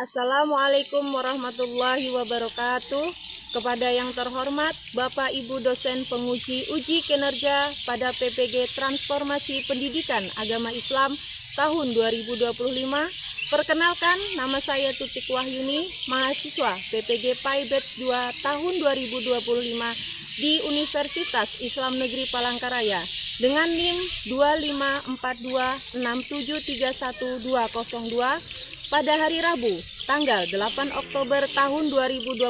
Assalamualaikum warahmatullahi wabarakatuh. Kepada yang terhormat Bapak Ibu dosen penguji uji kinerja pada PPG Transformasi Pendidikan Agama Islam tahun 2025. Perkenalkan, nama saya Tutik Wahyuni, mahasiswa PPG PAI Batch 2 tahun 2025 di Universitas Islam Negeri Palangkaraya dengan NIM 25426731202 pada hari Rabu, tanggal 8 Oktober tahun 2025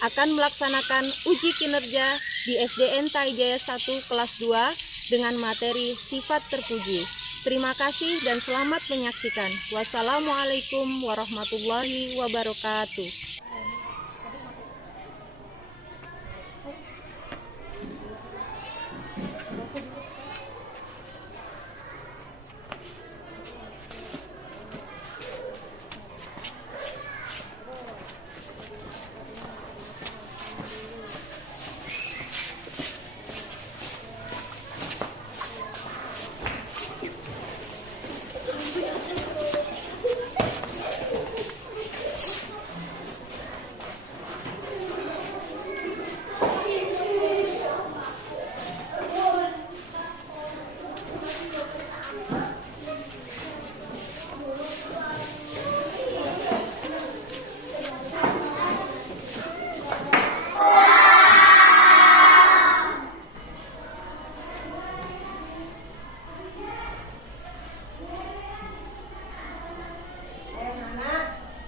akan melaksanakan uji kinerja di SDN Taijaya 1 kelas 2 dengan materi sifat terpuji. Terima kasih dan selamat menyaksikan. Wassalamualaikum warahmatullahi wabarakatuh.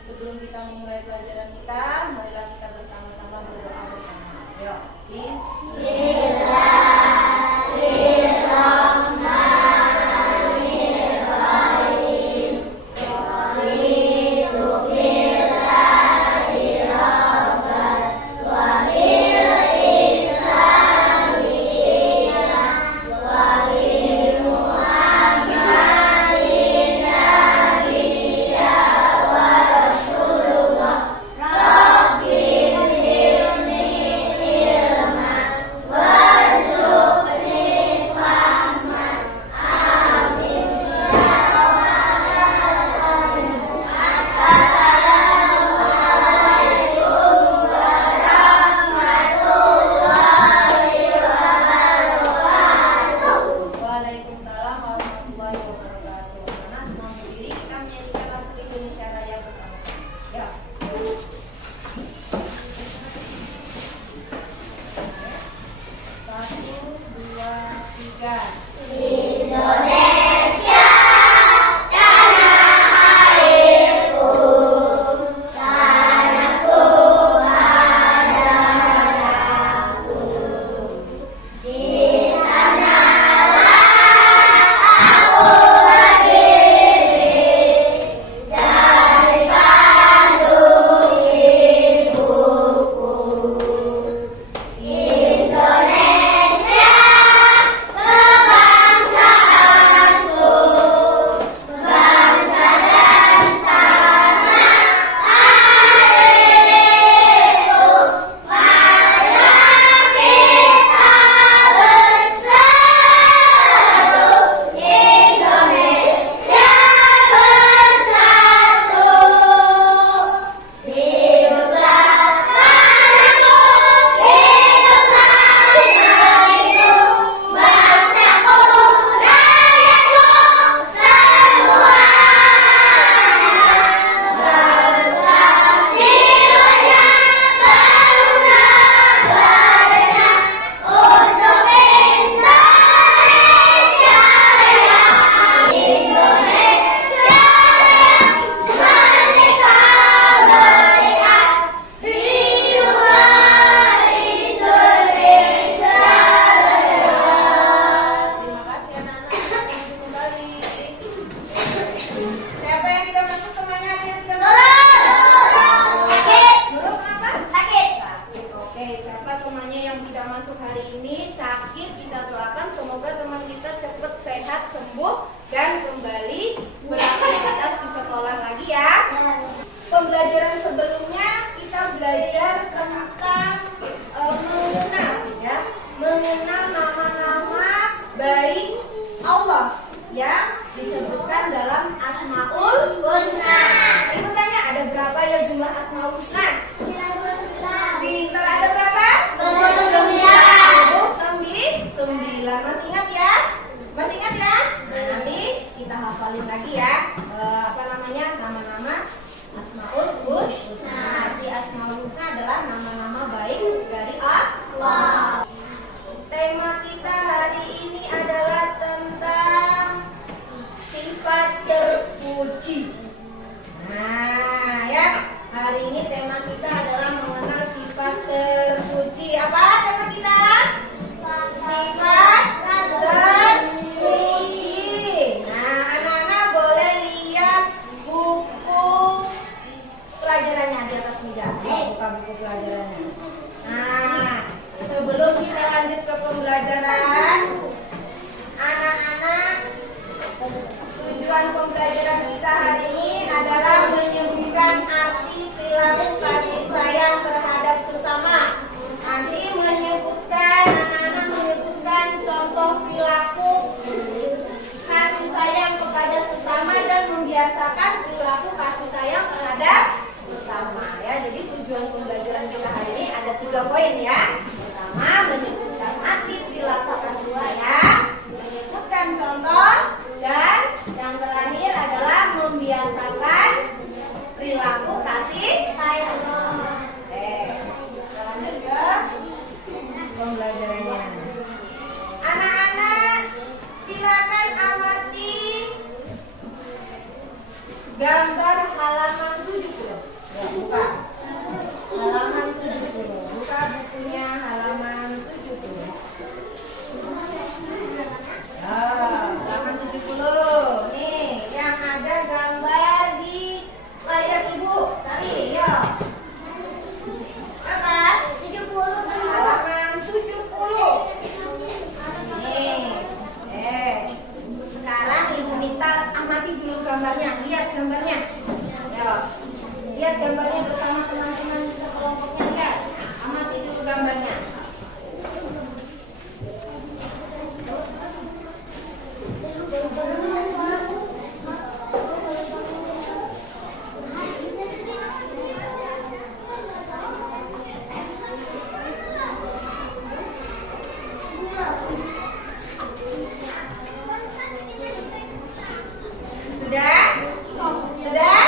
Sebelum kita memulai pelajaran kita, marilah kita bersama-sama berdoa bersama. Ayo, buku pelajarannya. Nah, sebelum kita lanjut ke pembelajaran, anak-anak, tujuan pembelajaran kita hari ini adalah menyebutkan arti perilaku kasih sayang terhadap sesama. Nanti anak-anak menyebutkan contoh perilaku kasih sayang kepada sesama dan membiasakan perilaku kasih sayang terhadap sesama. Ya, jadi tujuan pembelajaran kita hari ini ada 3 poin ya. Pertama, menyebutkan arti perilaku kasih sayang, menyebutkan contoh, dan yang terakhir adalah membiasakan perilaku kasih sayang. Oke, kita lanjut ke pembelajarannya. Anak-anak, silakan amati gambar halaman 70. Ya, buka. Halaman 70. Buka bukunya halaman 70. Ya, halaman 70. Nih, yang ada gambar di layar Ibu. Tadi, ya. Apa? 70. Halaman 70. Nih. Sekarang Ibu minta amati dulu gambarnya. Lihat gambarnya. Ya. Lihat gambarnya bersama teman-teman sekelompoknya. Lihat. Amati dulu gambarnya. Sudah? Sudah?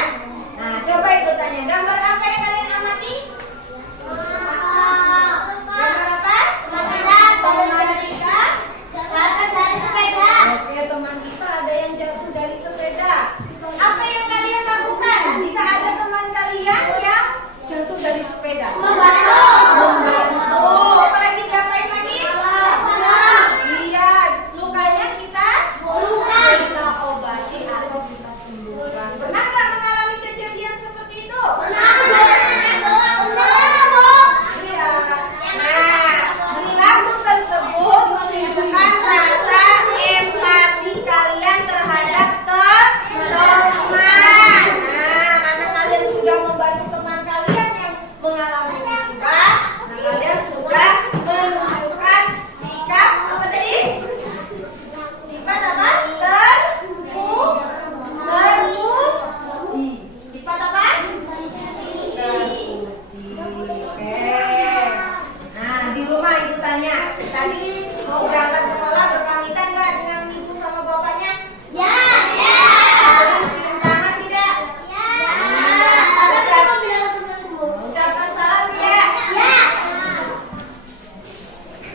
Nah, coba Ibu tanya, gambar apa yang kalian amati? Gambar apa? Teman kita? Oke, teman kita ada yang jatuh dari sepeda. Apa yang kalian lakukan jika ada teman kalian yang jatuh dari sepeda? Membantu. Apalagi ngapain lagi? Iya, lukanya kita obati atau kita sembuhkan. Pernah nggak mengalami kejadian seperti itu? Iya. Nah, perilaku tersebut menunjukkan rasa empati kalian terhadap teman. Nah, karena kalian sudah membantu teman kalian yang mengalami musibah, nah kalian sudah menunjukkan sikap apa tadi? Sifat apa? Terpuji. Sifat apa? Terpuji. Oke. Nah, di rumah Ibu tanya, tadi mau berangkat sekolah berpamitan nggak dengan ibu sama bapaknya? Saling cium tangan tidak? Ucapkan salam tidak?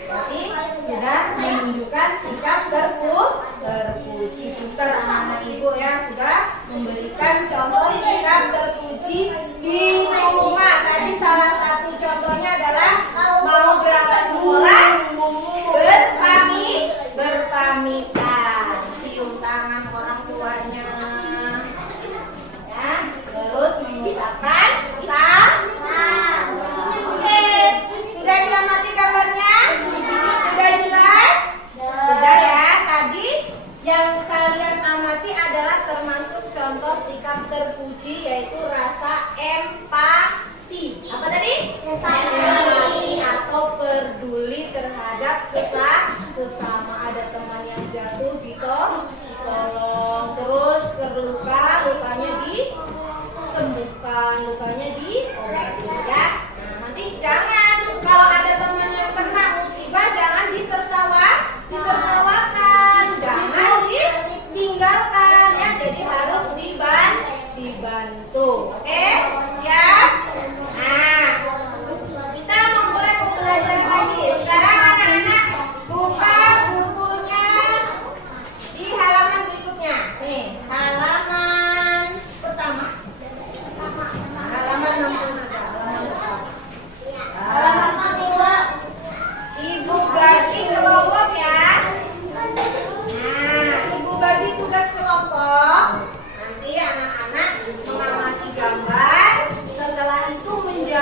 Berarti sudah menunjukkan sikap terpuji. Pintar anak-anak Ibu ya, sudah memberikan contoh sikap terpuji di rumah. Tadi salah satu contohnya adalah mau berangkat sekolah berpamitan, cium tangan orang tuanya, ya, terus mengucapkan salam. Oke, sudah diamati gambarnya? Sudah jelas? Sudah ya. Tadi yang kalian amati adalah termasuk contoh sikap terpuji, yaitu rasa empati. Apa tadi? Empati atau peduli terhadap sesama. Ada teman yang jatuh ditolong, terus terluka, lukanya disembuhkan, lukanya diobati ya. Nah, nanti jangan kalau ada teman yang kena musibah jangan ditertawakan, jangan ditinggalkan ya. Jadi harus dibantu. Oke? Siap? Nah, kita memulai pembelajaran lagi. Sekarang anak-anak buka bukunya di halaman berikutnya. Nih, halaman pertama. Halaman 63. Halaman kedua. Ibu bagi kelompok ya. Nah, Ibu bagi tugas kelompok. Nanti anak-anak mengamati gambar. Setelah itu menjawab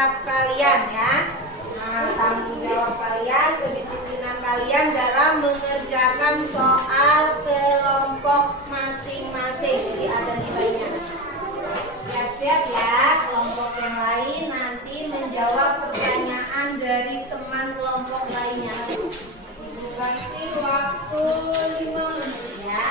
jawab kalian ya. Nah, tanggung jawab kalian, kedisiplinan kalian dalam mengerjakan soal kelompok masing-masing. Jadi ada nilainya. Siap-siap ya, kelompok yang lain nanti menjawab pertanyaan dari teman kelompok lainnya. Kasih waktu 5 menit ya.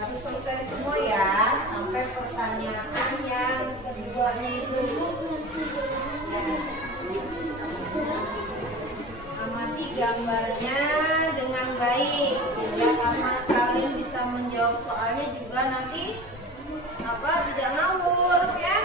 Harus selesai semua ya, sampai pertanyaan yang keduanya itu. Ya. Amati gambarnya dengan baik ya, karena kalian bisa menjawab soalnya juga nanti tidak ngawur ya.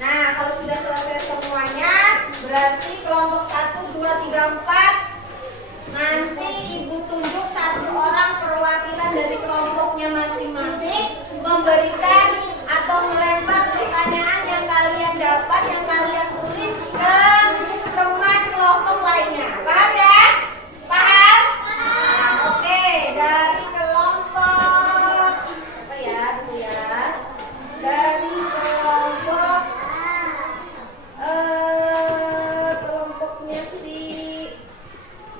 Nah, kalau sudah selesai semuanya, berarti kelompok 1, 2, 3, 4 nanti ibu tunjuk satu orang perwakilan dari kelompoknya masing-masing memberikan atau melempar pertanyaan yang kalian dapat, yang kalian tulis ke teman kelompok lainnya. Paham ya? Paham? Nah, oke, dari kelompok apa ya dulu ya? Dari kelompok kelompoknya si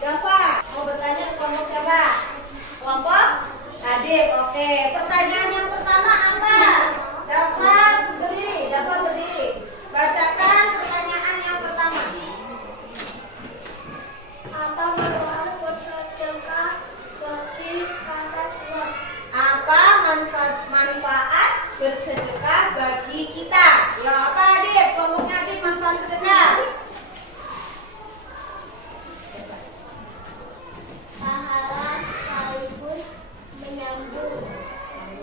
Dava. Mau bertanya ke kelompok siapa? Kelompok Adib. Oke, pertanyaan yang pertama apa? Dava berdiri. Bacakan pertanyaan yang pertama. Apa manfaat bersedekah bagi para umat? Apa manfaat bersedekah bagi kita? Ya apa Adib? Kelompoknya Adib manfaat sedekah. Pahala sekaligus menyambung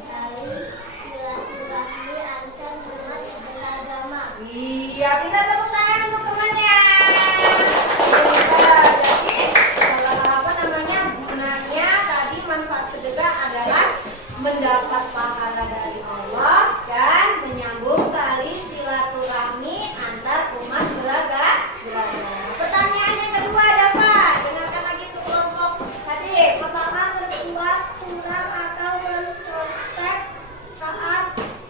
tali silaturahmi antar umat beragama. Iya, kita tepuk tangan untuk temannya. Jadi, gunanya tadi manfaat sedekah adalah mendapat pahala dari Allah dan menyambung tali silaturahmi antar umat beragama. Pertanyaan yang kedua ada apa? Dengarkan lagi tuh kelompok tadi. Apakah berbuat curang atau mencontek saat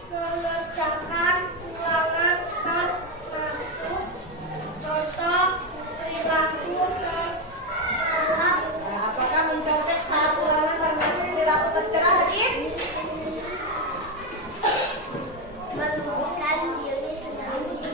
mengerjakan ulangan termasuk contoh perilaku tercela? Apakah mencontek saat ulangan termasuk perilaku tercela tadi? Merugikan diri sendiri.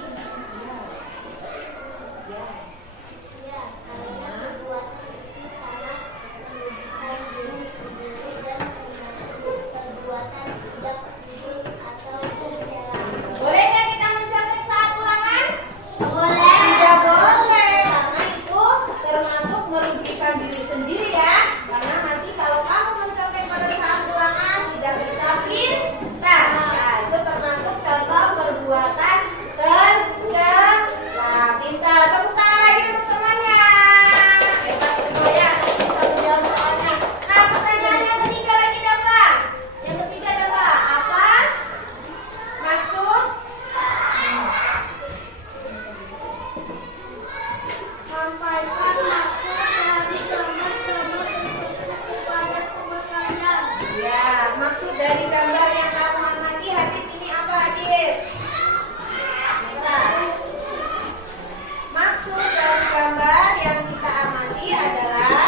Ya, karena berbuat itu salah merugikan diri sendiri dan termasuk perbuatan tidak baik atau tercela. Boleh nggak kita mencontek saat ulangan? Boleh. Tidak boleh, karena itu termasuk merugikan diri sendiri ya. Karena nanti kalau kamu mencontek pada saat ulangan tidak bisa pintar. Nah, itu termasuk contoh perbuatan tercela. Pintar. Tepuk tangan lagi untuk temannya. Hebat semua ya, bisa menjawab soalnya. Nah, pertanyaan yang ketiga lagi Dava. Yang ketiga Dava, apa maksud? Sampaikan maksud dari gambar-gambar tersebut kepada teman kalian. Ya, maksud dari gambar yang kamu amati Habib ini apa Habib? Maksud dari gambar yang kita amati adalah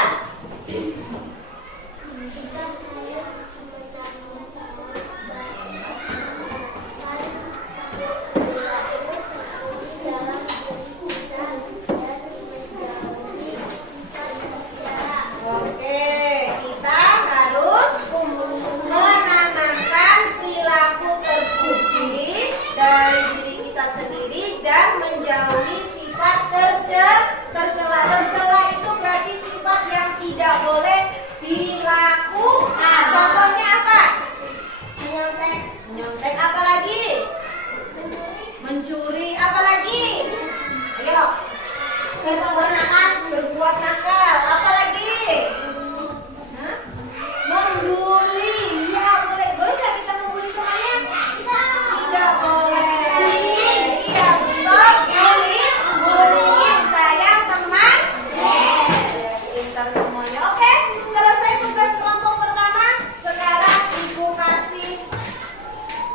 Berbuat nakal. Apa lagi? Hah? Membuli. Ya, boleh. Boleh nggak kita membuli semuanya? Tidak boleh. Iya, stop. Bullying. Sayang teman. Pintar semuanya. Oke, selesai tugas kelompok pertama. Sekarang Ibu kasih.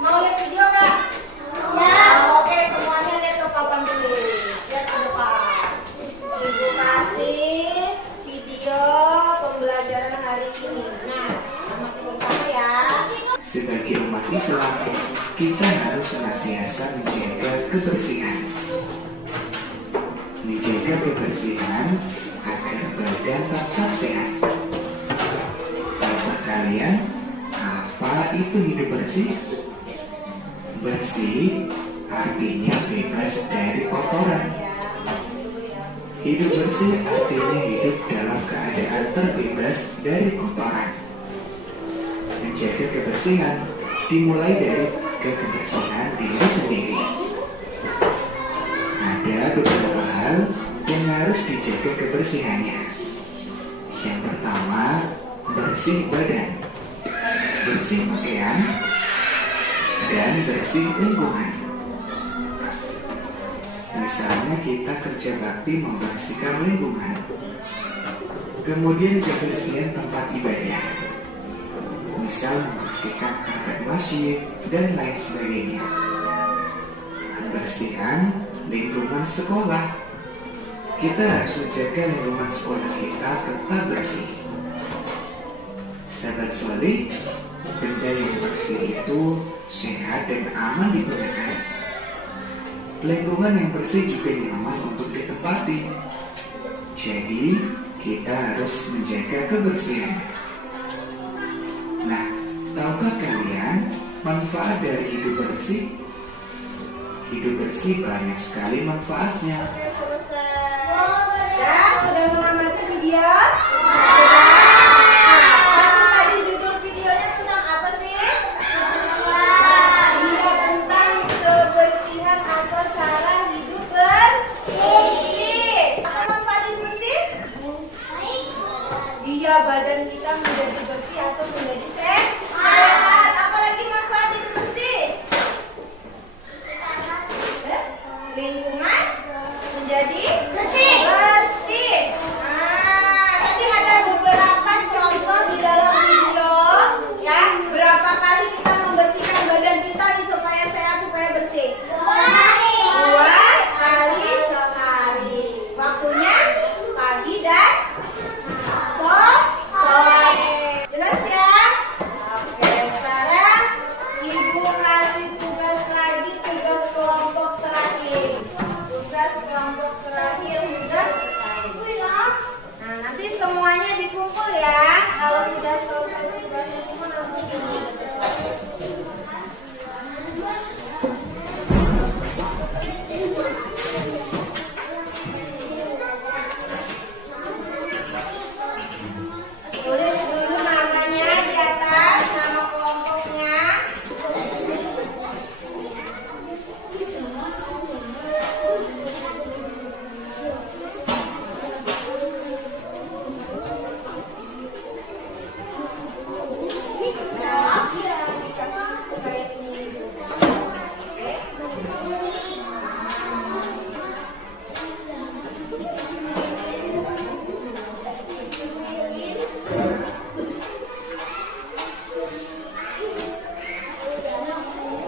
Mau lihat video nggak? Oke, semuanya lihat ke papan dulu. Lihat ke depan. Ibu kasih video pembelajaran hari ini. Nah, sama pertama ya. Sebagai umat Islam, kita harus senantiasa menjaga kebersihan. Menjaga kebersihan agar badan tetap sehat. Tahukah kalian apa itu hidup bersih? Bersih artinya bebas dari kotoran. Hidup bersih artinya hidup dalam keadaan terbebas dari kotoran. Menjaga kebersihan dimulai dari kebersihan diri sendiri. Ada beberapa hal yang harus dijaga kebersihannya. Yang pertama, bersih badan, bersih pakaian, dan bersih lingkungan. Misalnya kita kerja bakti membersihkan lingkungan. Kemudian kebersihan tempat ibadah. Misal membersihkan karpet masjid dan lain sebagainya. Kebersihan lingkungan sekolah. Kita harus menjaga lingkungan sekolah kita tetap bersih. Sahabat soleh, benda yang bersih itu sehat dan aman digunakan. Lingkungan yang bersih juga nyaman untuk ditempati. Jadi, kita harus menjaga kebersihan. Nah, tahukah kalian manfaat dari hidup bersih? Hidup bersih banyak sekali manfaatnya. Ya, sudah mengamati video? Tadi judul videonya tentang apa sih? Iya, tentang kebersihan atau cara hidup bersih. Apa manfaat hidup bersih? Iya, badan kita menjadi bersih atau menjadi sehat. Apalagi manfaat hidup bersih? Lingkungan menjadi bersih. Tadi ada beberapa contoh di dalam video, ya. Berapa kali kita membersihkan badan kita nih supaya sehat, supaya bersih? 2 kali sehari. Waktunya pagi dan sore. Jelas ya? Oke, sekarang Ibu kasih tugas lagi, tugas kelompok terakhir. Tugas kelompok terakhir sudah selesai. Nah, nanti semuanya dikumpul ya. Kalau sudah selesai tugasnya semua nanti tulis dulu namanya di atas, nama kelompoknya.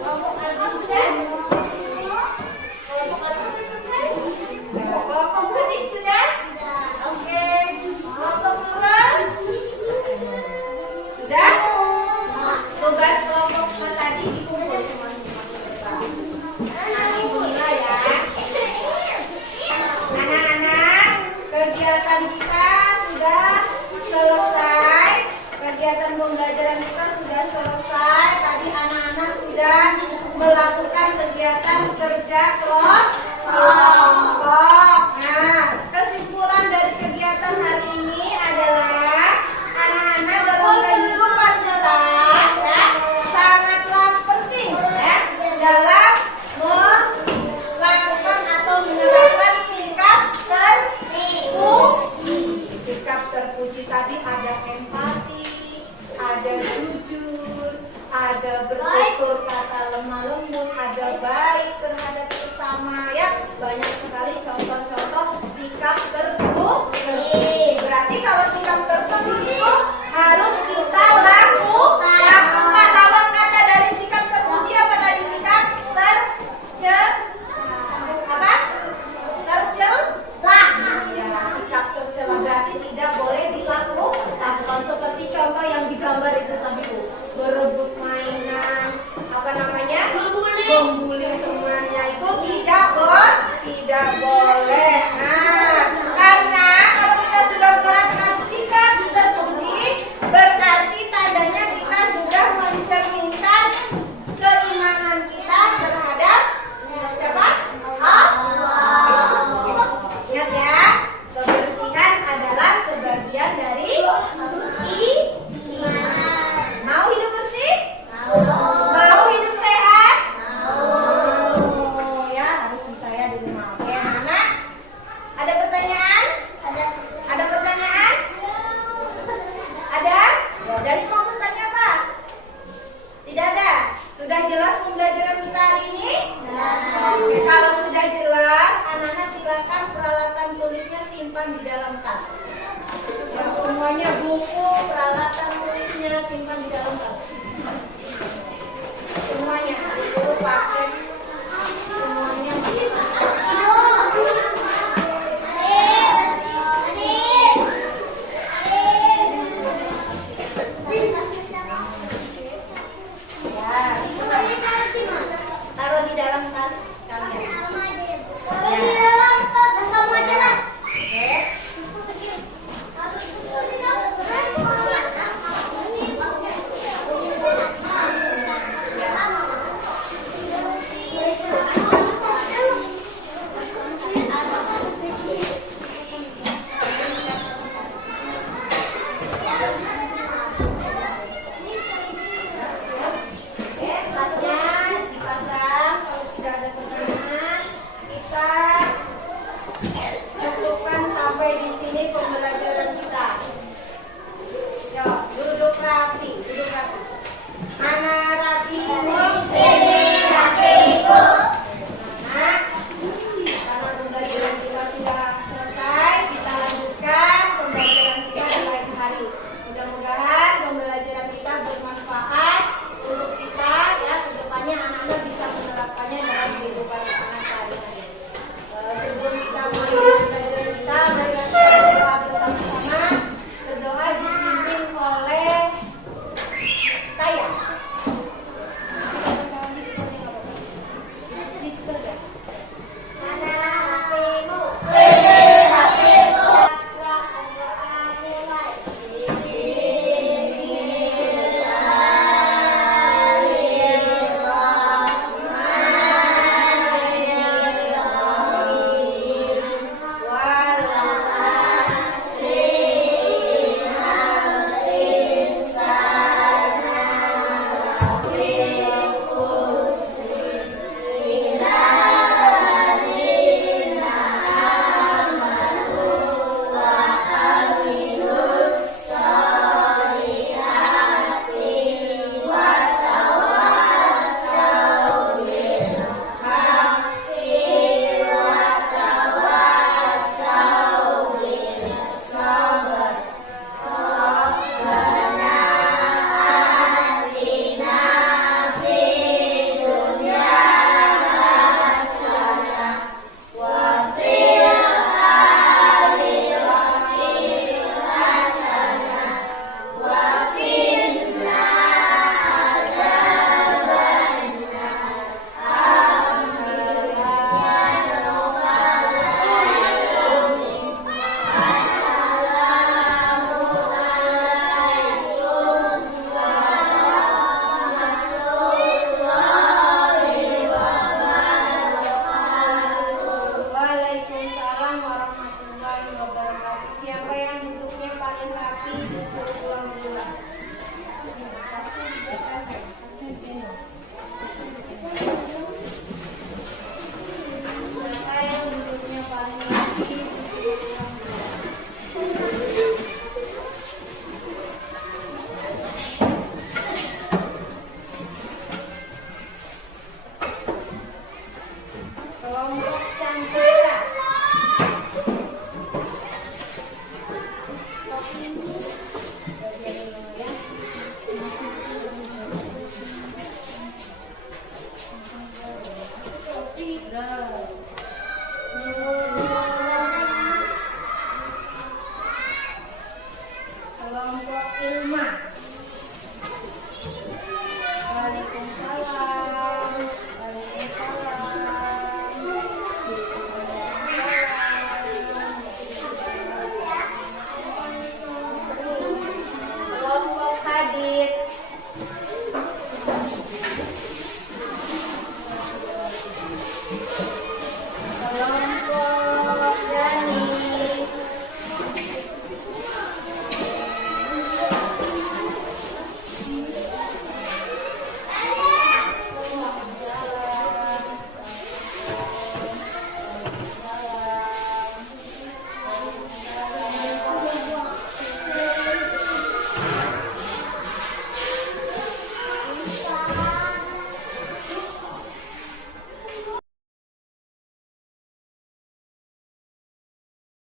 Kelompok apa sudah? Kelompok apa sudah? Kelompok tadi sudah? Oke. Kelompok plural? Sudah? Tugas kelompok tadi dikumpul semua. Nanti mulai ya. Anak-anak, kegiatan kita sudah selesai. Kegiatan pembelajaran kita sudah selesai. Tadi anak-anak sudah melakukan kegiatan kerja kelompok. Nah, kesimpulan dari kegiatan hari ini adalah anak-anak dalam kehidupan kita ya, sangatlah penting ya dalam melakukan atau menerapkan sikap terpuji. simpan di dalam tas. Ya, semuanya buku, peralatan tulisnya simpan di dalam tas. Semuanya.